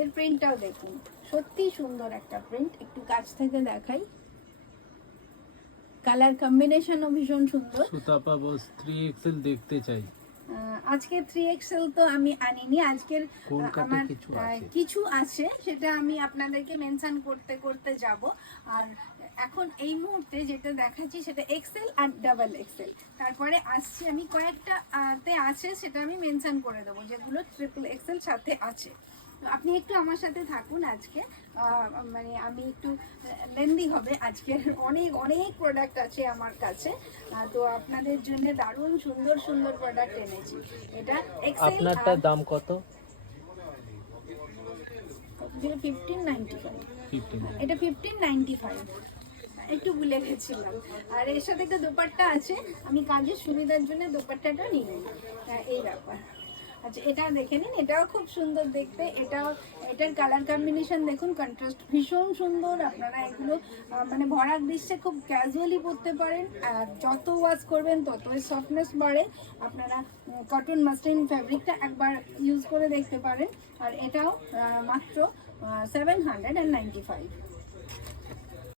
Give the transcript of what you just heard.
এর প্রিন্টটাও দেখুন, সত্যি সুন্দর একটা প্রিন্ট। একটু কাছ থেকে দেখাই, কালার কম্বিনেশনও ভীষণ সুন্দর। সুতাপা বস 3XL দেখতে চাই। আজকে 3XL তো আমি আনিনি, আজকের আমার কিছু আছে, সেটা আমি আপনাদেরকে মেনশন করতে করতে যাব। আর এখন এই মুহূর্তে যেটা দেখাচ্ছি সেটা XL আর ডাবল XL, তারপরে আসছি আমি কয়েকটা তে আছে, সেটা আমি মেনশন করে দেবো যেগুলো XXL সাথে আছে। তো আপনি একটু আমার সাথে থাকুন আজকে, মানে আমি একটু লেন্দি হবে আজকে, অনেক অনেক প্রোডাক্ট আছে আমার কাছে। তো আপনাদের জন্য দারুণ সুন্দর সুন্দর প্রোডাক্ট এনেছি। এটা এক্সেল। আপনারটার দাম কত? 1595। এটা 1595, একটু ভুলে গেছিলাম। আর এর সাথে একটা দোপাট্টা আছে, আমি কাজের সুবিধার জন্য দোপাট্টাটা নিই। এই ব্যাপার। আচ্ছা, এটা দেখে নিন, এটাও খুব সুন্দর দেখতে। এটার কালার কম্বিনেশন দেখুন, কন্ট্রাস্ট ভীষণ সুন্দর। আপনারা এগুলো মানে ভরার দৃশ্যে খুব ক্যাজুয়ালি পরতে পারেন, আর যত ওয়াশ করবেন ততই সফটনেস বাড়ে। আপনারা কটন মাসলিন ফ্যাব্রিকটা একবার ইউজ করে দেখতে পারেন। আর এটাও মাত্র 795।